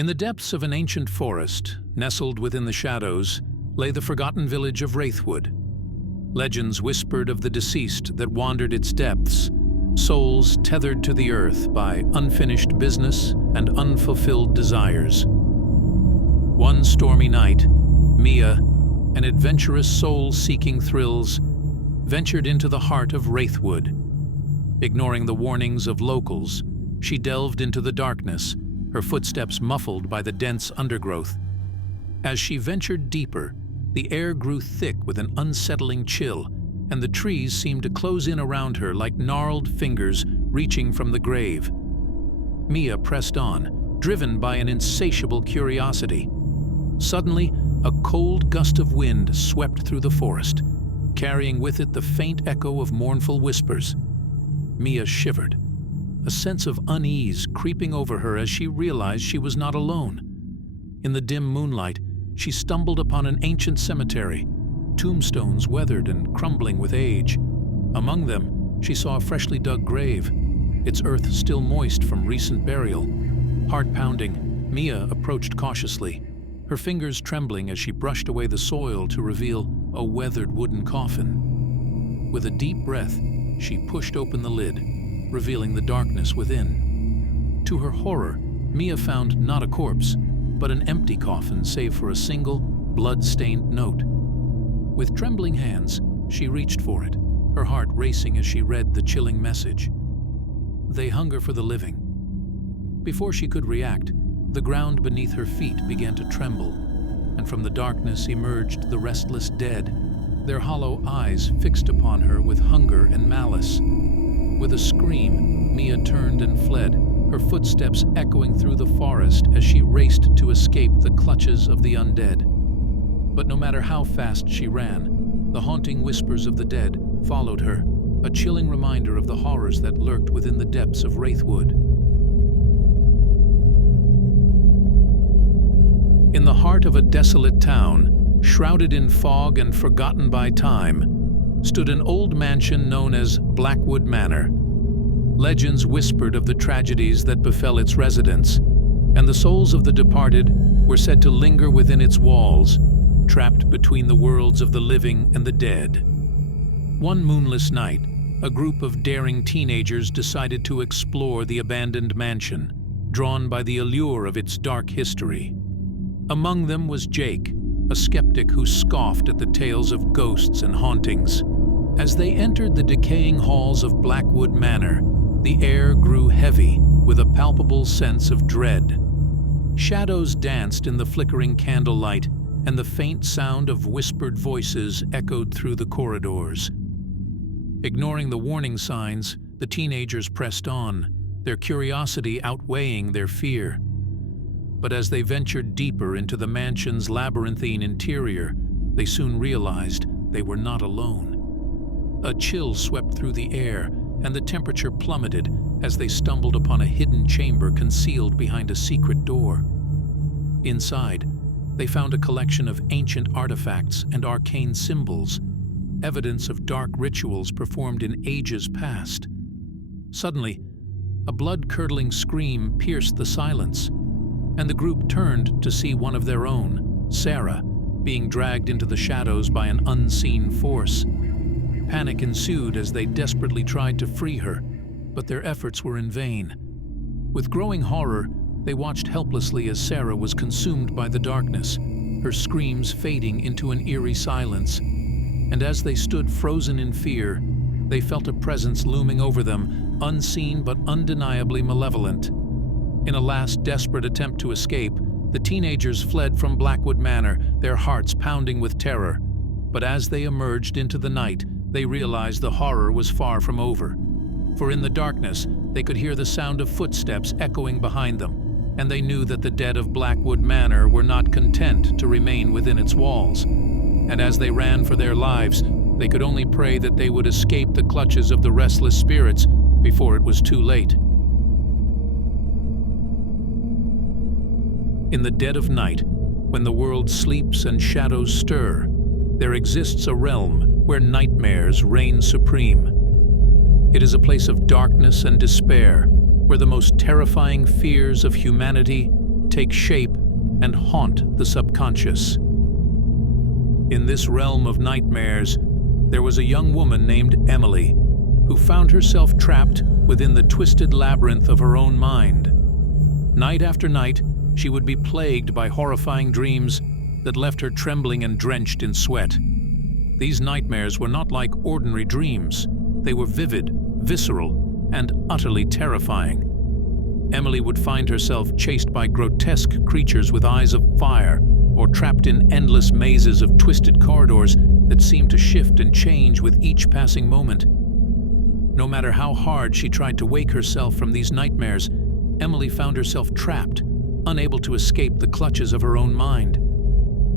In the depths of an ancient forest, nestled within the shadows, lay the forgotten village of Wraithwood. Legends whispered of the deceased that wandered its depths, souls tethered to the earth by unfinished business and unfulfilled desires. One stormy night, Mia, an adventurous soul seeking thrills, ventured into the heart of Wraithwood. Ignoring the warnings of locals, she delved into the darkness, her footsteps muffled by the dense undergrowth. As she ventured deeper, the air grew thick with an unsettling chill, and the trees seemed to close in around her like gnarled fingers reaching from the grave. Mia pressed on, driven by an insatiable curiosity. Suddenly, a cold gust of wind swept through the forest, carrying with it the faint echo of mournful whispers. Mia shivered, a sense of unease creeping over her as she realized she was not alone. In the dim moonlight, she stumbled upon an ancient cemetery, tombstones weathered and crumbling with age. Among them, she saw a freshly dug grave, its earth still moist from recent burial. Heart-pounding, Mia approached cautiously, her fingers trembling as she brushed away the soil to reveal a weathered wooden coffin. With a deep breath, she pushed open the lid, revealing the darkness within. To her horror, Mia found not a corpse, but an empty coffin save for a single, blood-stained note. With trembling hands, she reached for it, her heart racing as she read the chilling message. "They hunger for the living." Before she could react, the ground beneath her feet began to tremble, and from the darkness emerged the restless dead, their hollow eyes fixed upon her with hunger and malice. With a scream, Mia turned and fled, her footsteps echoing through the forest as she raced to escape the clutches of the undead. But no matter how fast she ran, the haunting whispers of the dead followed her, a chilling reminder of the horrors that lurked within the depths of Wraithwood. In the heart of a desolate town, shrouded in fog and forgotten by time, stood an old mansion known as Blackwood Manor. Legends whispered of the tragedies that befell its residents, and the souls of the departed were said to linger within its walls, trapped between the worlds of the living and the dead. One moonless night, a group of daring teenagers decided to explore the abandoned mansion, drawn by the allure of its dark history. Among them was Jake, a skeptic who scoffed at the tales of ghosts and hauntings. As they entered the decaying halls of Blackwood Manor, the air grew heavy with a palpable sense of dread. Shadows danced in the flickering candlelight, and the faint sound of whispered voices echoed through the corridors. Ignoring the warning signs, the teenagers pressed on, their curiosity outweighing their fear. But as they ventured deeper into the mansion's labyrinthine interior, they soon realized they were not alone. A chill swept through the air, and the temperature plummeted as they stumbled upon a hidden chamber concealed behind a secret door. Inside, they found a collection of ancient artifacts and arcane symbols, evidence of dark rituals performed in ages past. Suddenly, a blood-curdling scream pierced the silence, and the group turned to see one of their own, Sarah, being dragged into the shadows by an unseen force. Panic ensued as they desperately tried to free her, but their efforts were in vain. With growing horror, they watched helplessly as Sarah was consumed by the darkness, her screams fading into an eerie silence. And as they stood frozen in fear, they felt a presence looming over them, unseen but undeniably malevolent. In a last desperate attempt to escape, the teenagers fled from Blackwood Manor, their hearts pounding with terror. But as they emerged into the night, they realized the horror was far from over. For in the darkness, they could hear the sound of footsteps echoing behind them, and they knew that the dead of Blackwood Manor were not content to remain within its walls. And as they ran for their lives, they could only pray that they would escape the clutches of the restless spirits before it was too late. In the dead of night, when the world sleeps and shadows stir, there exists a realm where nightmares reign supreme. It is a place of darkness and despair, where the most terrifying fears of humanity take shape and haunt the subconscious. In this realm of nightmares, there was a young woman named Emily, who found herself trapped within the twisted labyrinth of her own mind. Night after night, she would be plagued by horrifying dreams that left her trembling and drenched in sweat. These nightmares were not like ordinary dreams. They were vivid, visceral, and utterly terrifying. Emily would find herself chased by grotesque creatures with eyes of fire, or trapped in endless mazes of twisted corridors that seemed to shift and change with each passing moment. No matter how hard she tried to wake herself from these nightmares, Emily found herself trapped, unable to escape the clutches of her own mind.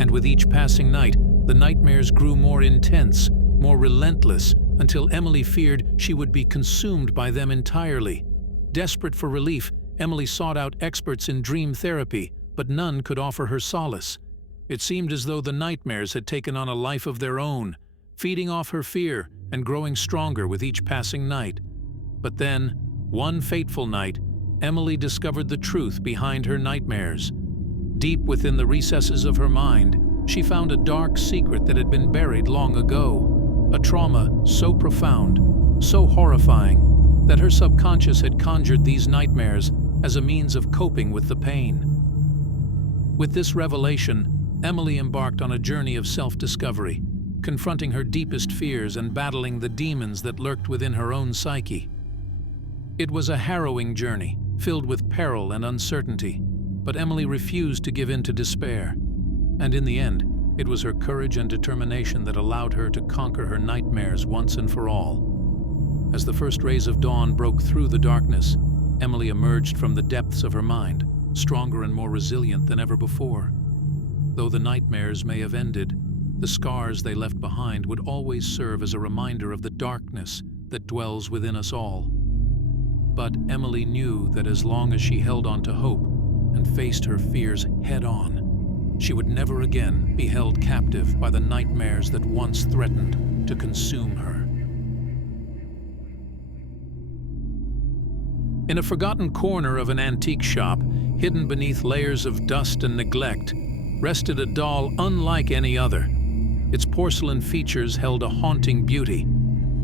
And with each passing night, the nightmares grew more intense, more relentless, until Emily feared she would be consumed by them entirely. Desperate for relief, Emily sought out experts in dream therapy, but none could offer her solace. It seemed as though the nightmares had taken on a life of their own, feeding off her fear and growing stronger with each passing night. But then, one fateful night, Emily discovered the truth behind her nightmares. Deep within the recesses of her mind, she found a dark secret that had been buried long ago, a trauma so profound, so horrifying, that her subconscious had conjured these nightmares as a means of coping with the pain. With this revelation, Emily embarked on a journey of self-discovery, confronting her deepest fears and battling the demons that lurked within her own psyche. It was a harrowing journey, filled with peril and uncertainty, but Emily refused to give in to despair. And in the end, it was her courage and determination that allowed her to conquer her nightmares once and for all. As the first rays of dawn broke through the darkness, Emily emerged from the depths of her mind, stronger and more resilient than ever before. Though the nightmares may have ended, the scars they left behind would always serve as a reminder of the darkness that dwells within us all. But Emily knew that as long as she held on to hope and faced her fears head-on, she would never again be held captive by the nightmares that once threatened to consume her. In a forgotten corner of an antique shop, hidden beneath layers of dust and neglect, rested a doll unlike any other. Its porcelain features held a haunting beauty,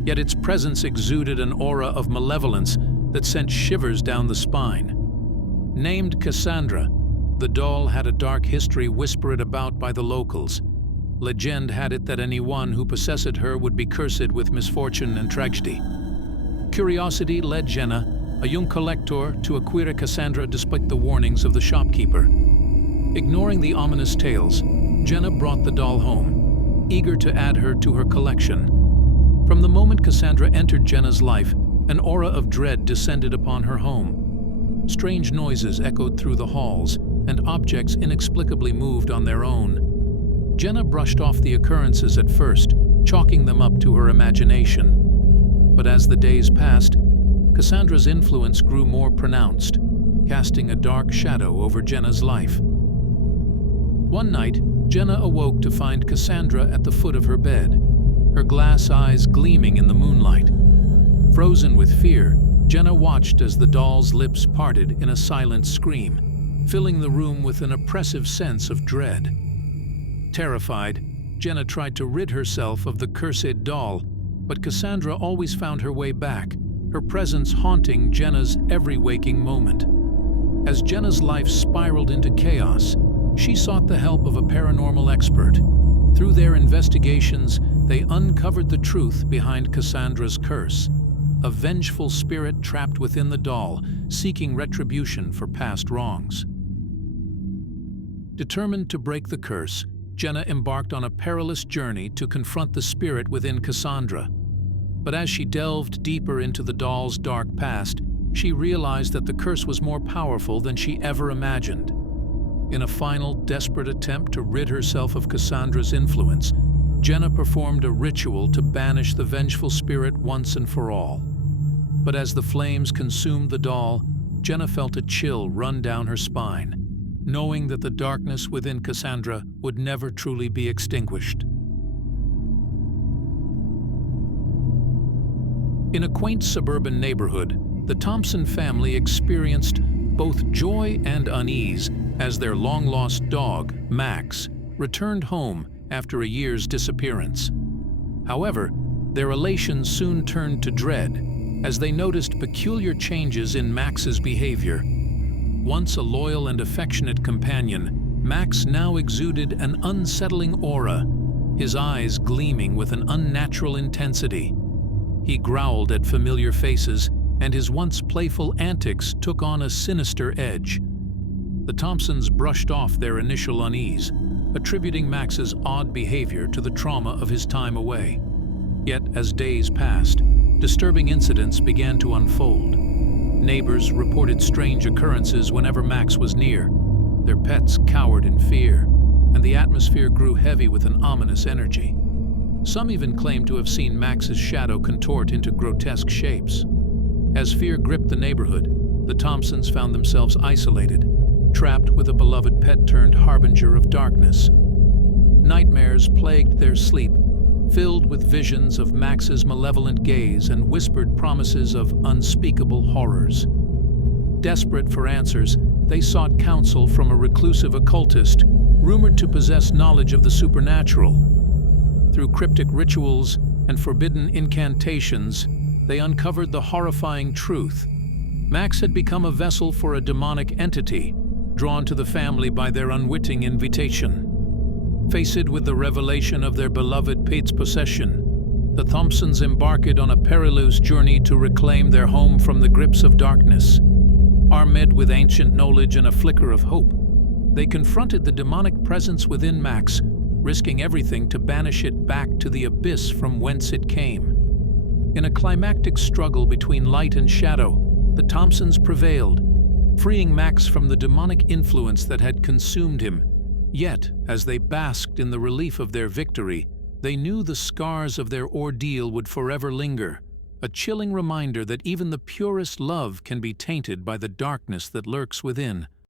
yet its presence exuded an aura of malevolence that sent shivers down the spine. Named Cassandra, the doll had a dark history whispered about by the locals. Legend had it that anyone who possessed her would be cursed with misfortune and tragedy. Curiosity led Jenna, a young collector, to acquire Cassandra despite the warnings of the shopkeeper. Ignoring the ominous tales, Jenna brought the doll home, eager to add her to her collection. From the moment Cassandra entered Jenna's life, an aura of dread descended upon her home. Strange noises echoed through the halls, and objects inexplicably moved on their own. Jenna brushed off the occurrences at first, chalking them up to her imagination. But as the days passed, Cassandra's influence grew more pronounced, casting a dark shadow over Jenna's life. One night, Jenna awoke to find Cassandra at the foot of her bed, her glass eyes gleaming in the moonlight. Frozen with fear, Jenna watched as the doll's lips parted in a silent scream, filling the room with an oppressive sense of dread. Terrified, Jenna tried to rid herself of the cursed doll, but Cassandra always found her way back, her presence haunting Jenna's every waking moment. As Jenna's life spiraled into chaos, she sought the help of a paranormal expert. Through their investigations, they uncovered the truth behind Cassandra's curse, a vengeful spirit trapped within the doll, seeking retribution for past wrongs. Determined to break the curse, Jenna embarked on a perilous journey to confront the spirit within Cassandra. But as she delved deeper into the doll's dark past, she realized that the curse was more powerful than she ever imagined. In a final, desperate attempt to rid herself of Cassandra's influence, Jenna performed a ritual to banish the vengeful spirit once and for all. But as the flames consumed the doll, Jenna felt a chill run down her spine, knowing that the darkness within Cassandra would never truly be extinguished. In a quaint suburban neighborhood, the Thompson family experienced both joy and unease as their long-lost dog, Max, returned home after a year's disappearance. However, their elation soon turned to dread as they noticed peculiar changes in Max's behavior. Once a loyal and affectionate companion, Max now exuded an unsettling aura, his eyes gleaming with an unnatural intensity. He growled at familiar faces, and his once playful antics took on a sinister edge. The Thompsons brushed off their initial unease, attributing Max's odd behavior to the trauma of his time away. Yet, as days passed, disturbing incidents began to unfold. Neighbors reported strange occurrences whenever Max was near. Their pets cowered in fear, and the atmosphere grew heavy with an ominous energy. Some even claimed to have seen Max's shadow contort into grotesque shapes. As fear gripped the neighborhood, the Thompsons found themselves isolated, trapped with a beloved pet turned harbinger of darkness. Nightmares plagued their sleep, filled with visions of Max's malevolent gaze and whispered promises of unspeakable horrors. Desperate for answers, they sought counsel from a reclusive occultist, rumored to possess knowledge of the supernatural. Through cryptic rituals and forbidden incantations, they uncovered the horrifying truth. Max had become a vessel for a demonic entity, drawn to the family by their unwitting invitation. Faced with the revelation of their beloved pet's possession, the Thompsons embarked on a perilous journey to reclaim their home from the grips of darkness. Armed with ancient knowledge and a flicker of hope, they confronted the demonic presence within Max, risking everything to banish it back to the abyss from whence it came. In a climactic struggle between light and shadow, the Thompsons prevailed, freeing Max from the demonic influence that had consumed him. Yet, as they basked in the relief of their victory, they knew the scars of their ordeal would forever linger, a chilling reminder that even the purest love can be tainted by the darkness that lurks within.